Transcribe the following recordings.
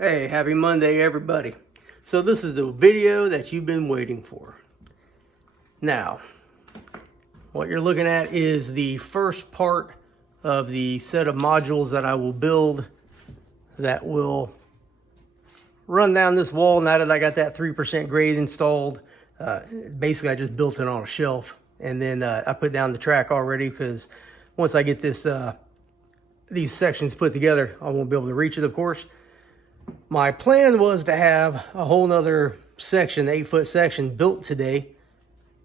Hey, happy Monday, everybody. So this is the video that you've been waiting for. Now, what you're looking at is the first part of the set of modules that I will build that will run down this wall now that I got that 3% grade installed. Basically, I just built it on a shelf, and then I put down the track already because once I get this these sections put together, I won't be able to reach it, of course. My plan was to have a whole nother section, 8-foot section, built today.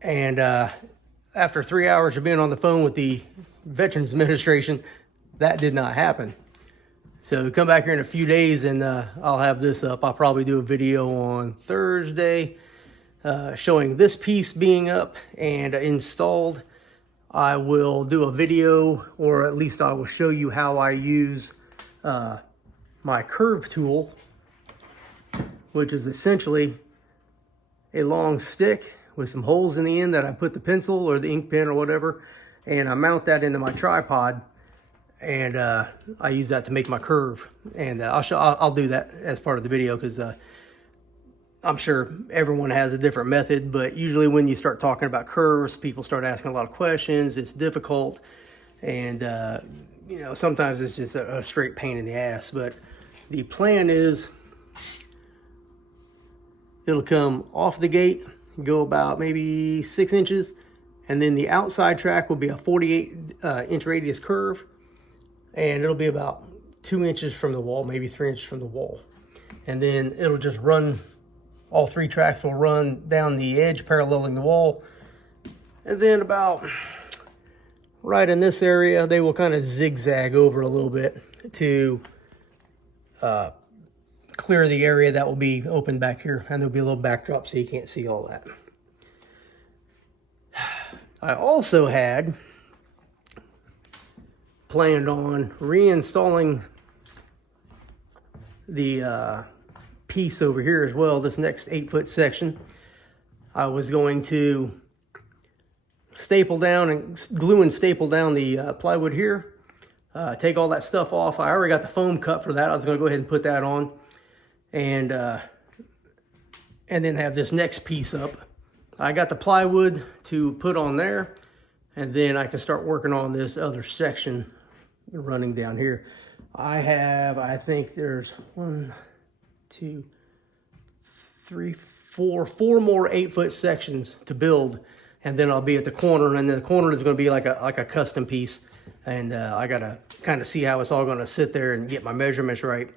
And after 3 hours of being on the phone with the Veterans Administration, that did not happen. So come back here in a few days and I'll have this up. I'll probably do a video on Thursday showing this piece being up and installed. I will do a video, or at least I will show you how I use my curve tool, which is essentially a long stick with some holes in the end that I put the pencil or the ink pen or whatever, and I mount that into my tripod, and I use that to make my curve. And I'll do that as part of the video because I'm sure everyone has a different method, but usually when you start talking about curves, people start asking a lot of questions. It's difficult, and you know, sometimes it's just a straight pain in the ass. But the plan is it'll come off the gate, go about maybe 6 inches, and then the outside track will be a 48-inch radius curve, and it'll be about 2 inches from the wall, maybe 3 inches from the wall. And then it'll just run, all 3 tracks will run down the edge paralleling the wall. And then about right in this area, they will kind of zigzag over a little bit to clear the area that will be open back here, and there'll be a little backdrop so you can't see all that. I also had planned on reinstalling the piece over here as well, this next 8-foot section. I was going to staple down and glue and staple down the plywood here, take all that stuff off. I already got the foam cut for that. I was going to go ahead and put that on, and then have this next piece up. I got the plywood to put on there, and then I can start working on this other section running down here. I think there's 1, 2, 3, 4 more 8-foot sections to build, and then I'll be at the corner, and then the corner is going to be like a custom piece, and I gotta kind of see how it's all going to sit there and get my measurements right.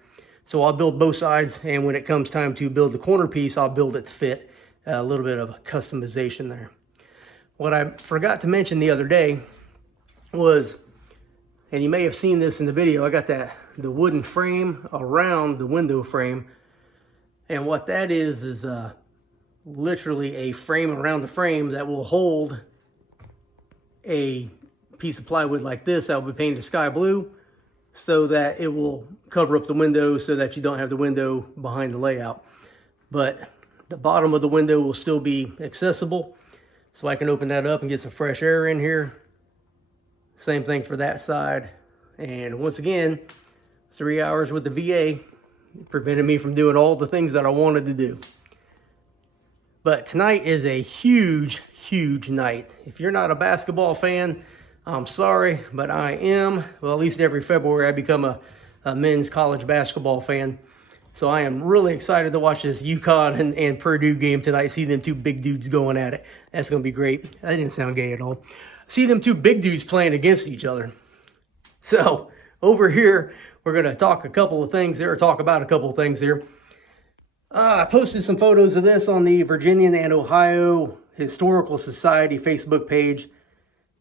So I'll build both sides, and when it comes time to build the corner piece, I'll build it to fit. A little bit of customization there. What I forgot to mention the other day was, and you may have seen this in the video, I got the wooden frame around the window frame. And what that is literally a frame around the frame that will hold a piece of plywood like this that will be painted sky blue, so that it will cover up the window so that you don't have the window behind the layout. But the bottom of the window will still be accessible, so I can open that up and get some fresh air in here. Same thing for that side. And once again, 3 hours with the VA prevented me from doing all the things that I wanted to do. But tonight is a huge, huge night. If you're not a basketball fan, I'm sorry, but I am. Well, at least every February I become a men's college basketball fan. So I am really excited to watch this UConn and Purdue game tonight. See them two big dudes going at it. That's going to be great. That didn't sound gay at all. See them two big dudes playing against each other. So over here, we're going to talk about a couple of things here. I posted some photos of this on the Virginian and Ohio Historical Society Facebook page.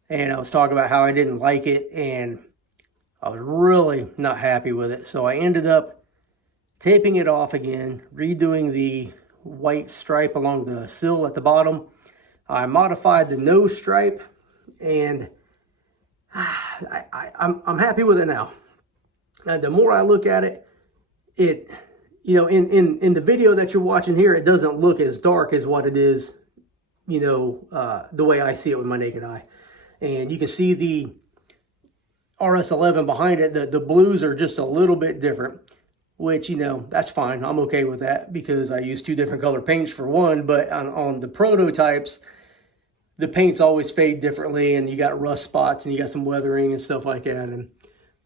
And I was talking about how I didn't like it, and I was really not happy with it. So I ended up taping it off again, redoing the white stripe along the sill at the bottom. I modified the nose stripe, and I'm happy with it now. The more I look at it, you know, in the video that you're watching here, it doesn't look as dark as what it is, you know, the way I see it with my naked eye. And you can see the RS11 behind it. The blues are just a little bit different. which, you know, that's fine. I'm okay with that because I use 2 different color paints for one, but on the prototypes, the paints always fade differently, and you got rust spots and you got some weathering and stuff like that. And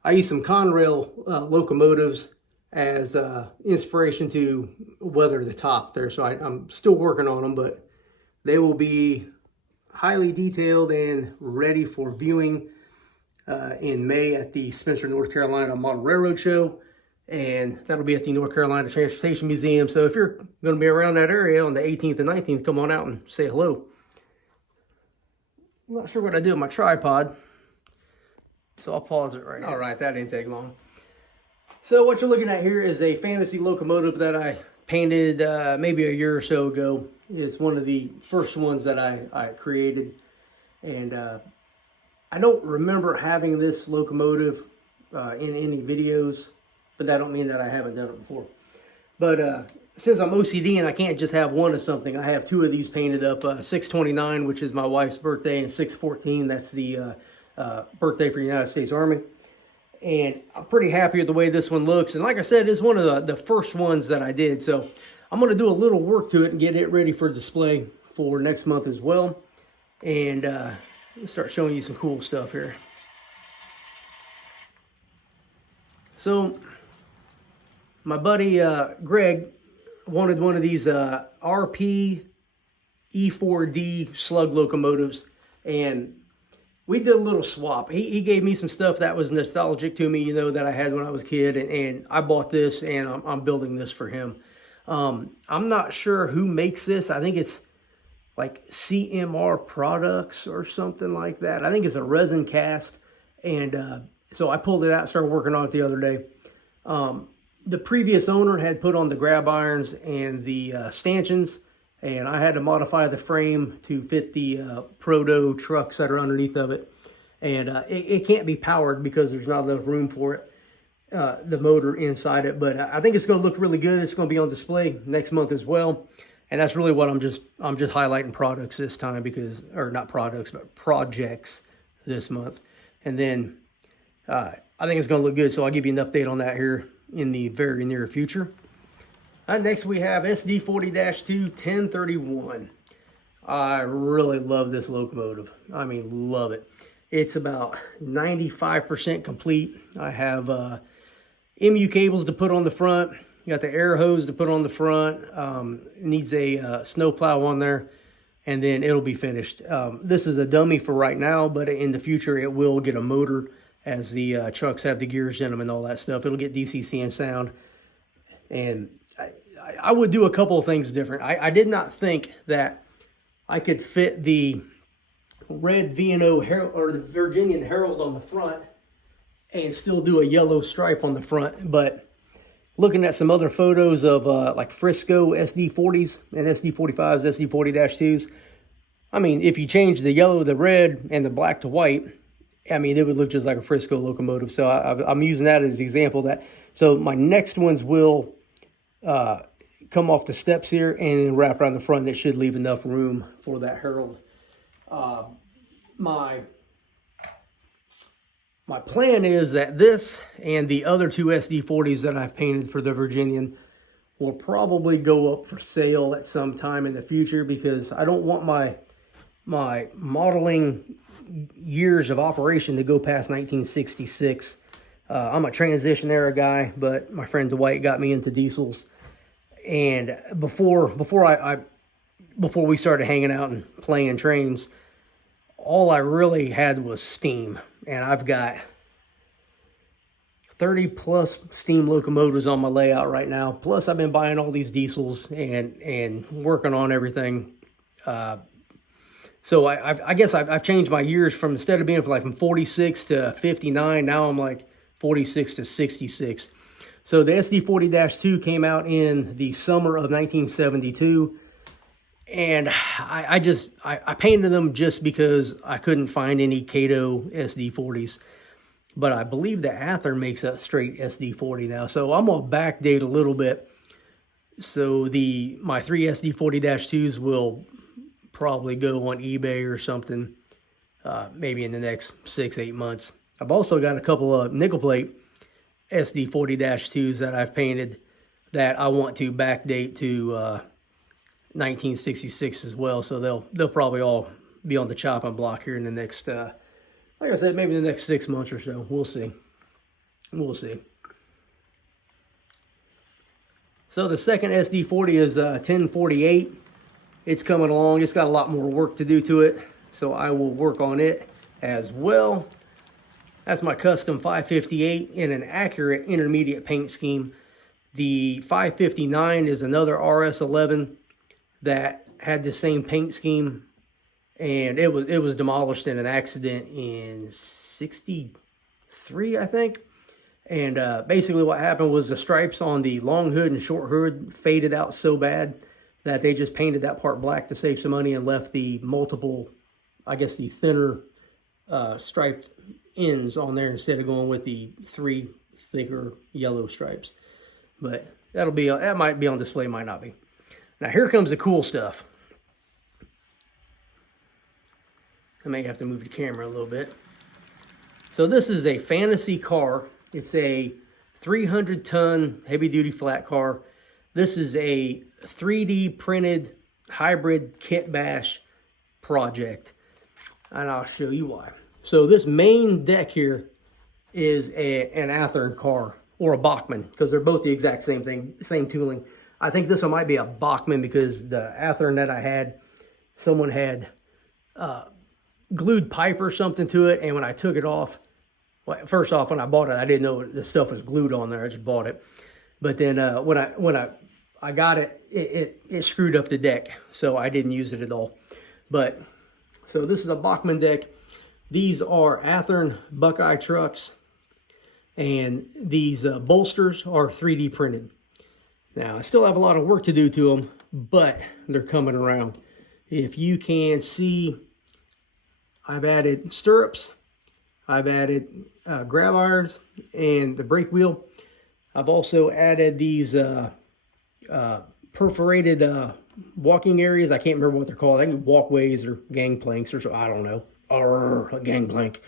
I use some Conrail locomotives as inspiration to weather the top there. So I'm still working on them, but they will be highly detailed and ready for viewing in May at the Spencer, North Carolina Model Railroad Show. And that'll be at the North Carolina Transportation Museum. So if you're going to be around that area on the 18th and 19th, come on out and say hello. I'm not sure what I did with my tripod, so I'll pause it right now. All right, that didn't take long. So what you're looking at here is a fantasy locomotive that I painted maybe a year or so ago. It's one of the first ones that I created. And I don't remember having this locomotive in any videos, but that don't mean that I haven't done it before. But since I'm OCD and I can't just have one of something, I have 2 of these painted up. 6/29, which is my wife's birthday, and 6/14, that's the birthday for the United States Army. And I'm pretty happy with the way this one looks. And like I said, it's one of the first ones that I did. So I'm going to do a little work to it and get it ready for display for next month as well. And let's start showing you some cool stuff here. So my buddy Greg wanted one of these RP E4D slug locomotives, and we did a little swap. He gave me some stuff that was nostalgic to me, you know, that I had when I was a kid, and I bought this, and I'm building this for him. I'm not sure who makes this. I think it's like CMR Products or something like that. I think it's a resin cast, and so I pulled it out and started working on it the other day. The previous owner had put on the grab irons and the stanchions, and I had to modify the frame to fit the proto trucks that are underneath of it. And it can't be powered because there's not enough room for it, the motor inside it. But I think it's going to look really good. It's going to be on display next month as well. And that's really what I'm just highlighting products this time, because, or not products, but projects this month. And then I think it's going to look good, so I'll give you an update on that here in the very near future. Next we have SD40-2 1031. I really love this locomotive. I mean, love it. It's about 95% complete. I have MU cables to put on the front. You got the air hose to put on the front. It needs a snow plow on there, and then it'll be finished. This is a dummy for right now, but in the future it will get a motor, as the trucks have the gears in them and all that stuff. It'll get DCC sound. And I would do a couple of things different. I did not think that I could fit the red V&O Herald, or the Virginian Herald, on the front and still do a yellow stripe on the front. But looking at some other photos of like Frisco SD40s and SD45s, SD40-2s, I mean, if you change the yellow to the red and the black to white, I mean, it would look just like a Frisco locomotive. So I'm using that as an example. So my next ones will come off the steps here and then wrap around the front. That should leave enough room for that Herald. My plan is that this and the other 2 SD40s that I've painted for the Virginian will probably go up for sale at some time in the future, because I don't want my modeling years of operation to go past 1966. I'm a transition era guy, but my friend Dwight got me into diesels. And before we started hanging out and playing trains, all I really had was steam. And I've got 30 plus steam locomotives on my layout right now. Plus I've been buying all these diesels and working on everything. So I guess I've changed my years from, instead of being from 46 to 59, now I'm like 46 to 66. So the SD40-2 came out in the summer of 1972. And I painted them just because I couldn't find any Cato SD40s. But I believe that Ather makes a straight SD40 now. So I'm going to backdate a little bit. So my 3 SD40-2s will probably go on eBay or something, maybe in the next 6-8 months. I've also got a couple of nickel plate SD40-2s that I've painted that I want to backdate to 1966 as well. So they'll probably all be on the chopping block here in the next, like I said, maybe the next 6 months or so. We'll see. We'll see. So the second SD40 is 1048. It's coming along. It's got a lot more work to do to it, so I will work on it as well. That's my custom 558 in an accurate intermediate paint scheme. The 559 is another RS11 that had the same paint scheme, and it was demolished in an accident in '63, I think. And basically what happened was the stripes on the long hood and short hood faded out so bad that they just painted that part black to save some money and left the multiple, I guess the thinner striped ends on there instead of going with the 3 thicker yellow stripes. But that might be on display, might not be. Now here comes the cool stuff. I may have to move the camera a little bit. So this is a fantasy car. It's a 300-ton heavy-duty flat car. This is a 3D printed hybrid kit bash project, and I'll show you why. So this main deck here is an Athearn car, or a Bachmann, because they're both the exact same thing, same tooling. I think this one might be a Bachmann because the Athearn that I had, someone had glued pipe or something to it, and when I took it off, well, first off, when I bought it, I didn't know the stuff was glued on there. I just bought it. But then when I got it, it screwed up the deck, so I didn't use it at all. But so this is a Bachmann deck. These are Athearn Buckeye trucks, and these bolsters are 3D printed. Now, I still have a lot of work to do to them, but they're coming around. If you can see, I've added stirrups, I've added grab irons, and the brake wheel. I've also added these perforated walking areas. I can't remember what they're called. I think walkways or gangplanks or so. I don't know. Or a gangplank.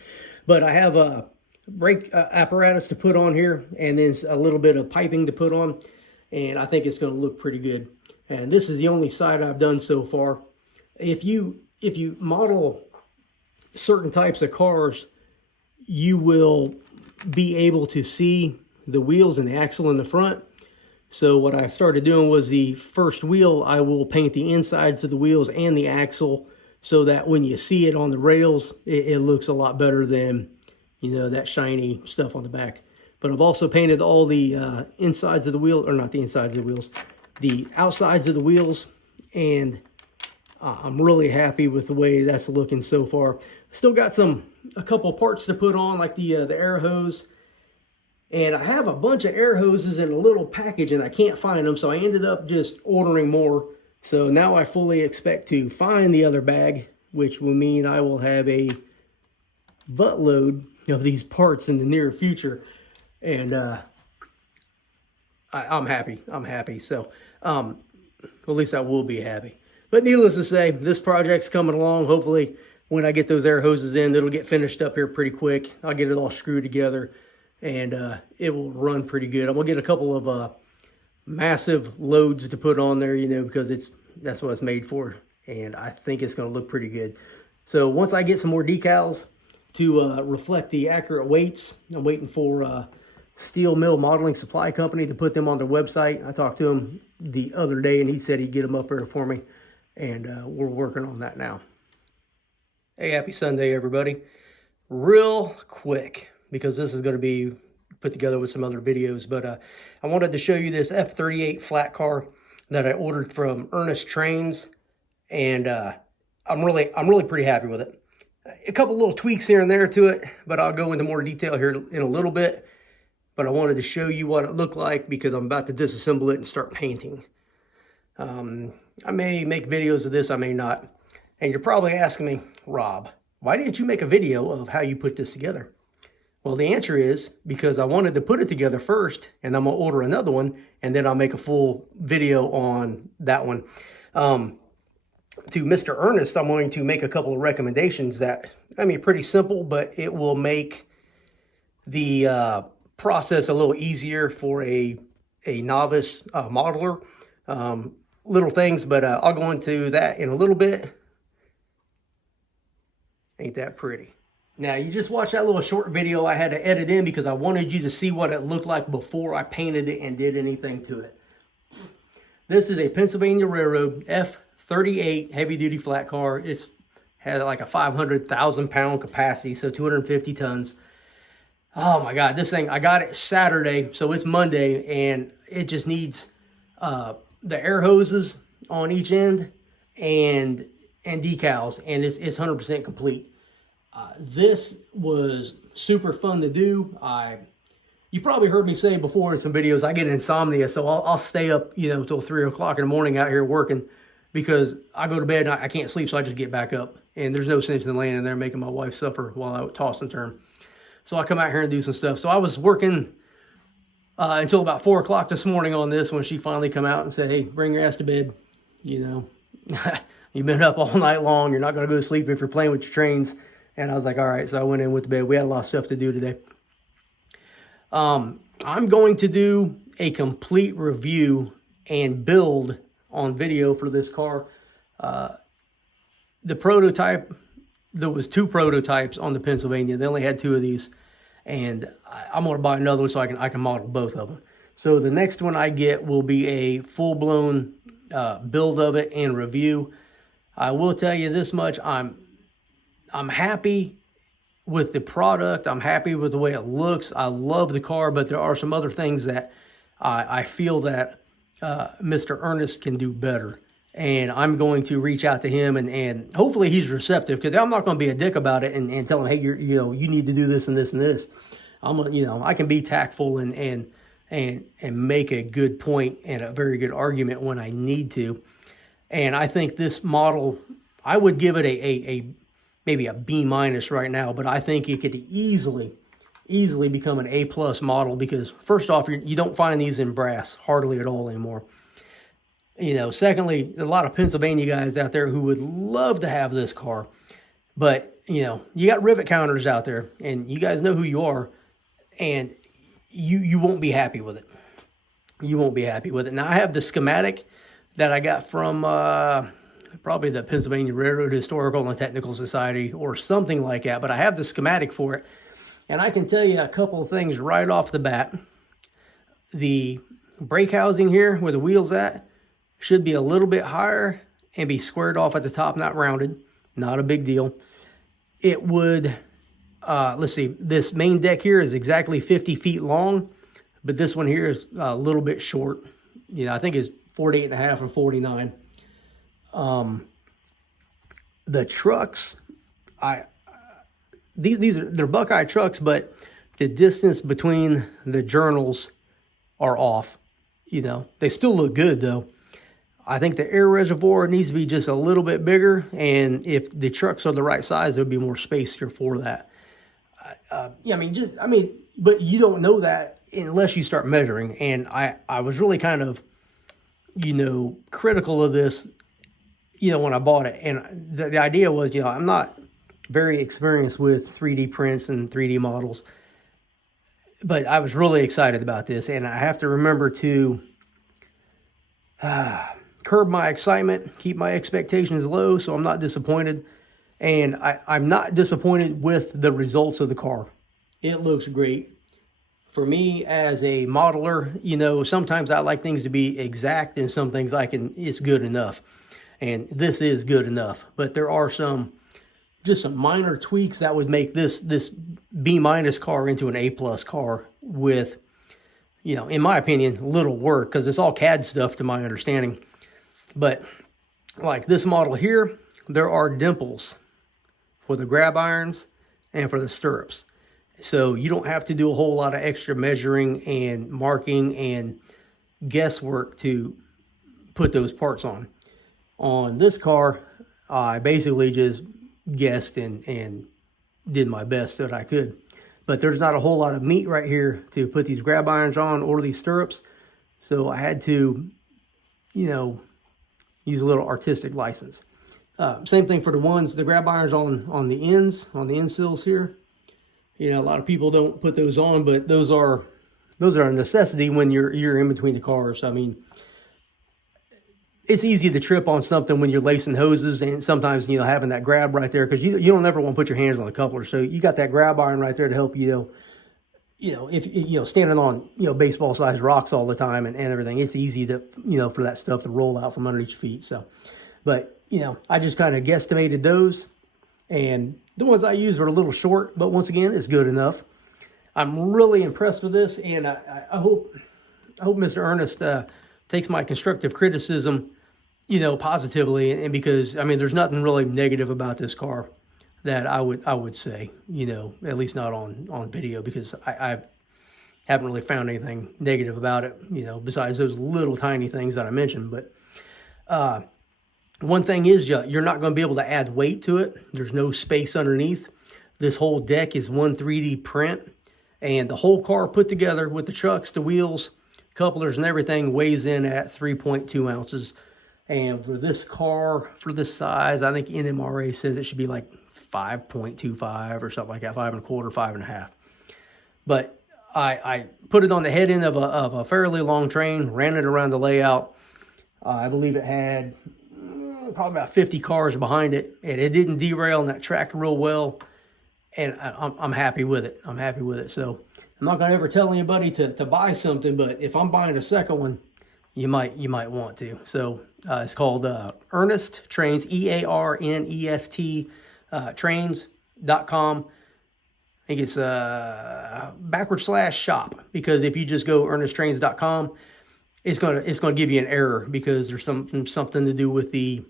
But I have a brake apparatus to put on here, and then a little bit of piping to put on. And I think it's going to look pretty good. And this is the only side I've done so far. If you model certain types of cars, you will be able to see the wheels and the axle in the front. So what I started doing was the first wheel, I will paint the insides of the wheels and the axle so that when you see it on the rails, it looks a lot better than, you know, that shiny stuff on the back. But I've also painted all the insides of the wheel, or not the insides of the wheels, the outsides of the wheels, and I'm really happy with the way that's looking so far. Still got a couple parts to put on, like the air hose. And I have a bunch of air hoses in a little package and I can't find them, so I ended up just ordering more. So now I fully expect to find the other bag, which will mean I will have a buttload of these parts in the near future. And I'm happy. I'm happy. So at least I will be happy. But needless to say, this project's coming along. Hopefully when I get those air hoses in, it'll get finished up here pretty quick. I'll get it all screwed together, and it will run pretty good. I'm gonna get a couple of massive loads to put on there, you know, because that's what it's made for, and I think it's gonna look pretty good. So once I get some more decals to reflect the accurate weights, I'm waiting for Steel Mill Modeling Supply Company to put them on their website. I talked to him the other day, and he said he'd get them up there for me, and we're working on that now. Hey, happy Sunday, everybody. Real quick, because this is going to be put together with some other videos, but I wanted to show you this F38 flat car that I ordered from Ernest Trains, and I'm really pretty happy with it. A couple little tweaks here and there to it, but I'll go into more detail here in a little bit. But I wanted to show you what it looked like because I'm about to disassemble it and start painting. I may make videos of this, I may not. And you're probably asking me, Rob, why didn't you make a video of how you put this together? Well, the answer is because I wanted to put it together first, and I'm going to order another one, and then I'll make a full video on that one. To Mr. Ernest, I'm going to make a couple of recommendations that, I mean, pretty simple, but it will make the process a little easier for a novice modeler. Little things, but I'll go into that in a little bit. Ain't that pretty? Now, you just watched that little short video I had to edit in because I wanted you to see what it looked like before I painted it and did anything to it. This is a Pennsylvania Railroad F38 heavy-duty flat car. It's had like a 500,000-pound capacity, so 250 tons. Oh my God, this thing, I got it Saturday, so it's Monday, and it just needs the air hoses on each end and decals, and it's 100% complete. This was super fun to do. You probably heard me say before in some videos, I get insomnia, so I'll stay up, till 3 o'clock in the morning out here working because I go to bed and I can't sleep, so I just get back up. And there's no sense in laying in there making my wife suffer while I toss and turn. So I come out here and do some stuff. So I was working until about 4 o'clock this morning on this when she finally come out and said, hey, bring your ass to bed. You've been up all night long. You're not going to go to sleep if you're playing with your trains. And I was like, all right. So I went in with the bed. We had a lot of stuff to do today. I'm going to do a complete review and build on video for this car. The prototype, there was 2 prototypes on the Pennsylvania. They only had 2 of these. And I'm going to buy another one so I can model both of them. So the next one I get will be a full-blown build of it and review. I will tell you this much. I'm happy with the product. I'm happy with the way it looks. I love the car, but there are some other things that I feel that Mr. Ernest can do better. And I'm going to reach out to him and hopefully he's receptive, because I'm not going to be a dick about it and tell him, hey, you need to do this and this and this. I can be tactful and make a good point and a very good argument when I need to. And I think this model, I would give it a maybe a B- right now, but I think it could easily become an A+ model, because first off, you don't find these in brass hardly at all anymore. Secondly, a lot of Pennsylvania guys out there who would love to have this car, but you got rivet counters out there, and you guys know who you are, and you won't be happy with it. You won't be happy with it. Now, I have the schematic that I got from probably the Pennsylvania Railroad Historical and Technical Society or something like that, but I have the schematic for it, and I can tell you a couple of things right off the bat. The brake housing here, where the wheel's at, should be a little bit higher and be squared off at the top, not rounded. Not a big deal. It would, let's see, this main deck here is exactly 50 feet long, but this one here is a little bit short. I think it's 48.5 or 49. The trucks, they're Buckeye trucks, but the distance between the journals are off. They still look good though. I think the air reservoir needs to be just a little bit bigger, and if the trucks are the right size, there'll be more space here for that. But you don't know that unless you start measuring. And I was really kind of, critical of this, when I bought it. And the idea was, I'm not very experienced with 3D prints and 3D models, but I was really excited about this, and I have to remember to curb my excitement, keep my expectations low so I'm not disappointed. And I'm not disappointed with the results of the car. It looks great. For me as a modeler, sometimes I like things to be exact, and some things it's good enough. And this is good enough. But there are just some minor tweaks that would make this B- car into an A+ car with, in my opinion, little work, because it's all CAD stuff to my understanding. But like this model here, there are dimples for the grab irons and for the stirrups. So you don't have to do a whole lot of extra measuring and marking and guesswork to put those parts on. On this car, I basically just guessed and did my best that I could. But there's not a whole lot of meat right here to put these grab irons on or these stirrups. So I had to, use a little artistic license. Same thing for the grab irons on the ends, on the end sills here. You know, a lot of people don't put those on, but those are a necessity when you're in between the cars. I mean, it's easy to trip on something when you're lacing hoses, and sometimes, you know, having that grab right there, because you don't ever want to put your hands on the coupler. So you got that grab iron right there to help you, if standing on, baseball sized rocks all the time and everything, it's easy to, for that stuff to roll out from underneath your feet. So, but, I just kind of guesstimated those, and the ones I used were a little short, but once again, it's good enough. I'm really impressed with this, and I hope Mr. Ernest takes my constructive criticism, positively, and because, I mean, there's nothing really negative about this car that I would say, at least not on video, because I haven't really found anything negative about it, besides those little tiny things that I mentioned. But one thing is, you're not going to be able to add weight to it. There's no space underneath. This whole deck is one 3D print, and the whole car put together with the trucks, the wheels, couplers, and everything weighs in at 3.2 ounces. And for this car, for this size, I think NMRA says it should be like 5.25 or something like that, 5.25, 5.5. But I put it on the head end of a fairly long train, ran it around the layout. I believe it had probably about 50 cars behind it, and it didn't derail, and that tracked real well. And I'm happy with it. I'm happy with it. So I'm not going to ever tell anybody to buy something, but if I'm buying a second one, you might want to. So it's called Ernest Trains, EARNEST trains.com. I think it's /shop, because if you just go earnesttrains.com, it's gonna give you an error because there's something to do with the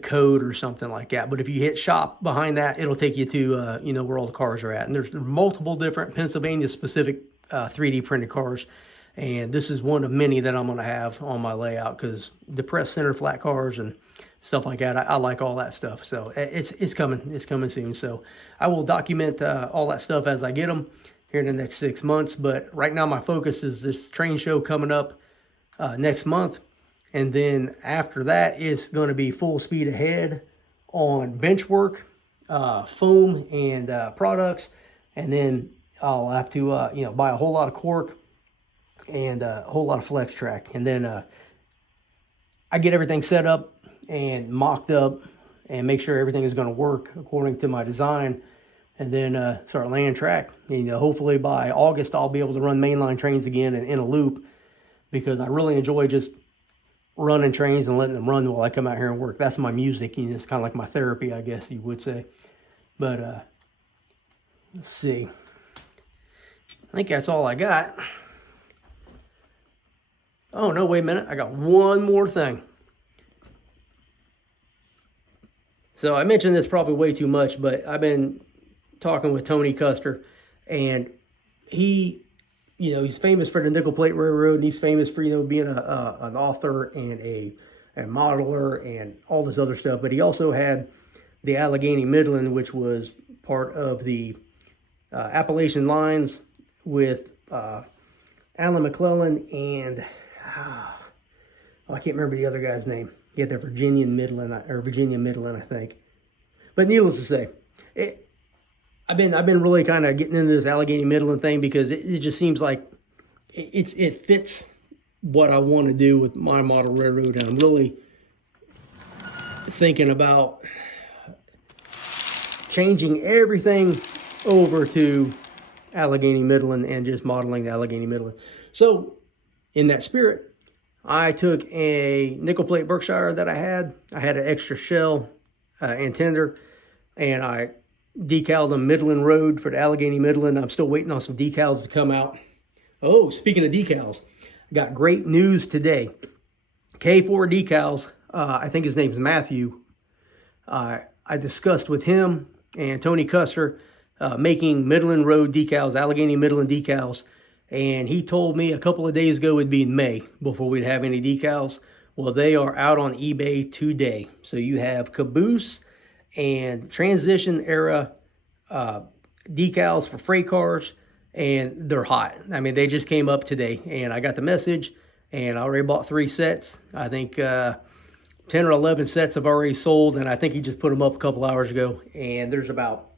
code or something like that. But if you hit shop behind that, it'll take you to where all the cars are at. And there's multiple different Pennsylvania specific 3D printed cars. And this is one of many that I'm going to have on my layout, because depressed center flat cars and stuff like that, I like all that stuff. So it's coming soon. So I will document all that stuff as I get them here in the next 6 months. But right now my focus is this train show coming up next month. And then after that, it's going to be full speed ahead on bench work, foam, and products. And then I'll have to buy a whole lot of cork and a whole lot of flex track. And then I get everything set up and mocked up and make sure everything is going to work according to my design, and then start laying track. And, hopefully by August I'll be able to run mainline trains again in a loop, because I really enjoy just running trains and letting them run while I come out here and work. That's my music. It's kind of like my therapy, I guess you would say. But let's see. I think that's all I got. Oh, no, wait a minute. I got one more thing. So I mentioned this probably way too much, but I've been talking with Tony Custer, and he, he's famous for the Nickel Plate Railroad, and he's famous for, being an author and a modeler and all this other stuff. But he also had the Allegheny Midland, which was part of the Appalachian lines with Alan McClellan and I can't remember the other guy's name. He had the Virginia Midland, I think. But needless to say, I've been really kind of getting into this Allegheny Midland thing, because it just seems like it fits what I want to do with my model railroad, and I'm really thinking about changing everything over to Allegheny Midland and just modeling the Allegheny Midland. So in that spirit, I took a nickel plate Berkshire that I had an extra shell and tender, and I decaled them Midland Road for the Allegheny Midland. I'm still waiting on some decals to come out. Oh, speaking of decals, I got great news today. K4 decals, I think his name is Matthew. I discussed with him and Tony Custer making Midland Road decals, Allegheny Midland decals. And he told me a couple of days ago it'd be in May before we'd have any decals. Well, they are out on eBay today. So you have caboose and transition era decals for freight cars, and they're hot. I mean, they just came up today, and I got the message, and I already bought 3 sets. I think 10 or 11 sets have already sold, and I think he just put them up a couple hours ago. And there's about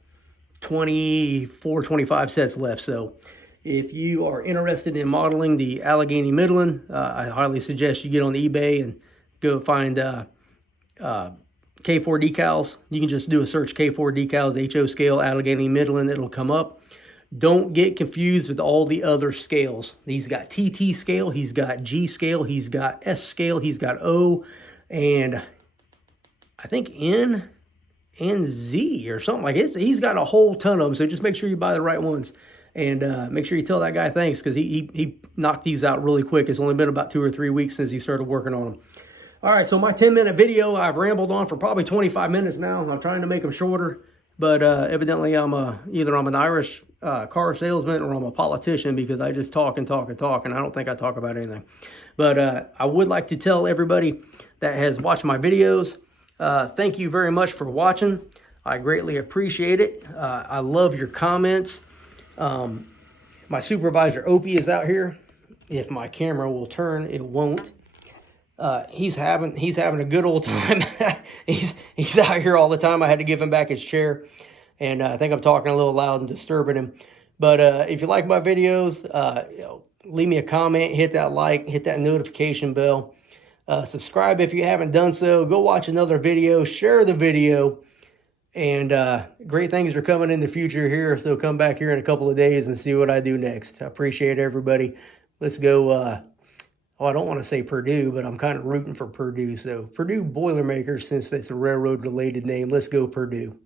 24, 25 sets left. So if you are interested in modeling the Allegheny Midland, I highly suggest you get on eBay and go find K4 decals. You can just do a search K4 decals, HO scale, Allegheny Midland. It'll come up. Don't get confused with all the other scales. He's got TT scale, he's got G scale, he's got S scale, he's got O, and I think N and Z or something like it. He's got a whole ton of them, so just make sure you buy the right ones. And make sure you tell that guy thanks, because he knocked these out really quick. It's only been about 2 or 3 weeks since he started working on them. All right, so my 10-minute video, I've rambled on for probably 25 minutes now. I'm trying to make them shorter, but evidently either I'm an Irish car salesman or I'm a politician, because I just talk and talk and talk, and I don't think I talk about anything. But I would like to tell everybody that has watched my videos, thank you very much for watching. I greatly appreciate it. I love your comments. My supervisor Opie is out here. If my camera will turn, it won't. He's having a good old time. he's out here all the time. I had to give him back his chair, and I think I'm talking a little loud and disturbing him. But if you like my videos, leave me a comment, hit that like, hit that notification bell, subscribe if you haven't done so. Go watch another video, share the video, and great things are coming in the future here. So come back here in a couple of days and see what I do next. I appreciate everybody. Let's go. I don't want to say Purdue, but I'm kind of rooting for Purdue. So Purdue Boilermakers, since it's a railroad-related name, let's go Purdue.